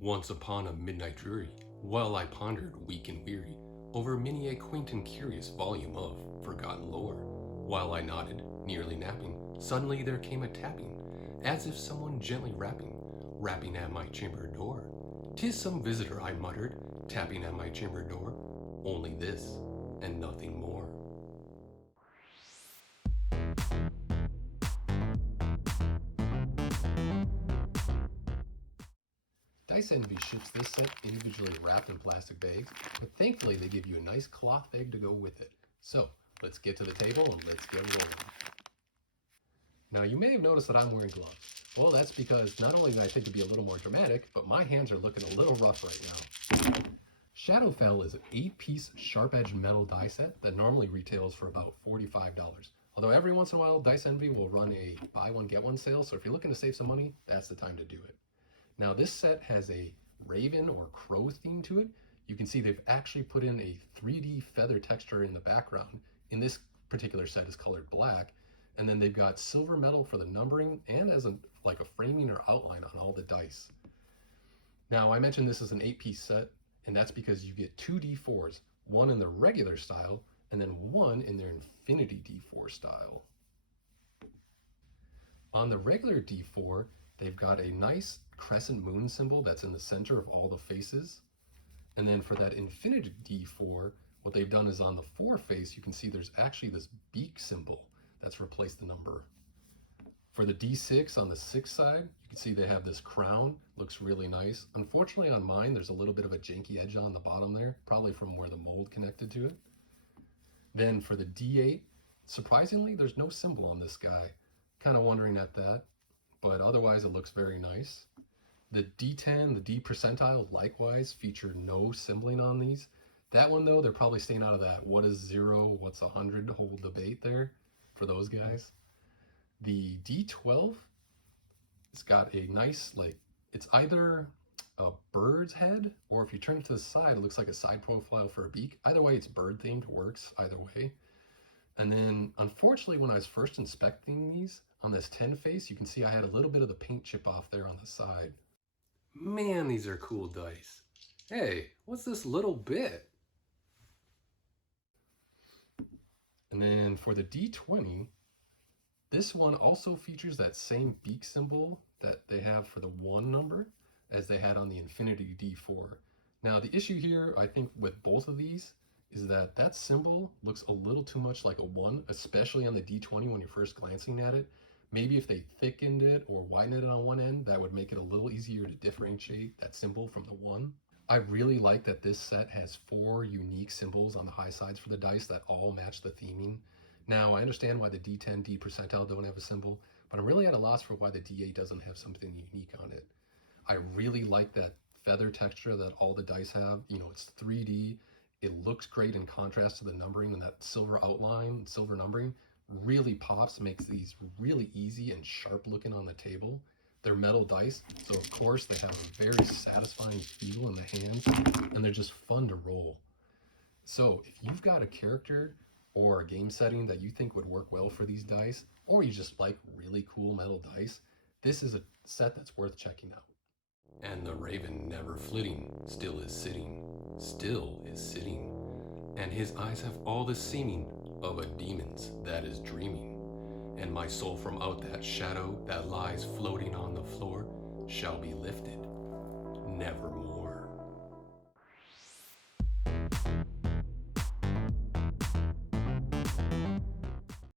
Once upon a midnight dreary, while I pondered weak and weary over many a quaint and curious volume of forgotten lore, while I nodded, nearly napping, suddenly there came a tapping, as if someone gently rapping at my chamber door. "'Tis some visitor," I muttered, tapping at my chamber door. "Only this, and nothing more." Dice Envy ships this set individually wrapped in plastic bags, but thankfully they give you a nice cloth bag to go with it. So, let's get to the table and let's get rolling. Now, you may have noticed that I'm wearing gloves. Well, that's because not only did I think it'd be a little more dramatic, but my hands are looking a little rough right now. Shadowfell is an 8-piece sharp-edged metal die set that normally retails for about $45. Although every once in a while, Dice Envy will run a buy one, get one sale, so if you're looking to save some money, that's the time to do it. Now, this set has a raven or crow theme to it. You can see they've actually put in a 3D feather texture in the background. In this particular set is colored black. And then they've got silver metal for the numbering and as like a framing or outline on all the dice. Now, I mentioned this is an 8-piece set, and that's because you get 2 D4s, one in the regular style, and then one in their Infinity D4 style. On the regular D4, they've got a nice crescent moon symbol that's in the center of all the faces. And then for that Infinity D4, what they've done is on the 4 face, you can see there's actually this beak symbol that's replaced the number. For the D6 on the 6 side, you can see they have this crown, looks really nice. Unfortunately on mine, there's a little bit of a janky edge on the bottom there, probably from where the mold connected to it. Then for the D8, surprisingly, there's no symbol on this guy. Kind of wondering at that, but otherwise it looks very nice. The D10, the D percentile, likewise feature no symboling on these. That one though, they're probably staying out of that what is 0, what's 100 whole debate there for those guys. The D12, it's got a nice, it's either a bird's head, or if you turn it to the side, it looks like a side profile for a beak. Either way, it's bird themed, works either way. And then, unfortunately, when I was first inspecting these, on this 10 face, you can see I had a little bit of the paint chip off there on the side. Man, these are cool dice. Hey, what's this little bit? And then for the D20, this one also features that same beak symbol that they have for the 1 number as they had on the Infinity D4. Now, the issue here, I think, with both of these is that that symbol looks a little too much like a 1, especially on the D20 when you're first glancing at it. Maybe if they thickened it or widened it on one end, that would make it a little easier to differentiate that symbol from the 1. I really like that this set has 4 unique symbols on the high sides for the dice that all match the theming. Now, I understand why the D10, D percentile don't have a symbol, but I'm really at a loss for why the D8 doesn't have something unique on it. I really like that feather texture that all the dice have. You know, it's 3D. It looks great in contrast to the numbering, and that silver outline, silver numbering, really pops, makes these really easy and sharp looking on the table. They're metal dice, so of course they have a very satisfying feel in the hands, and they're just fun to roll. So if you've got a character or a game setting that you think would work well for these dice, or you just like really cool metal dice, this is a set that's worth checking out. And the raven never flitting, still is sitting, and his eyes have all the seeming of a demon's that is dreaming. And my soul from out that shadow that lies floating on the floor shall be lifted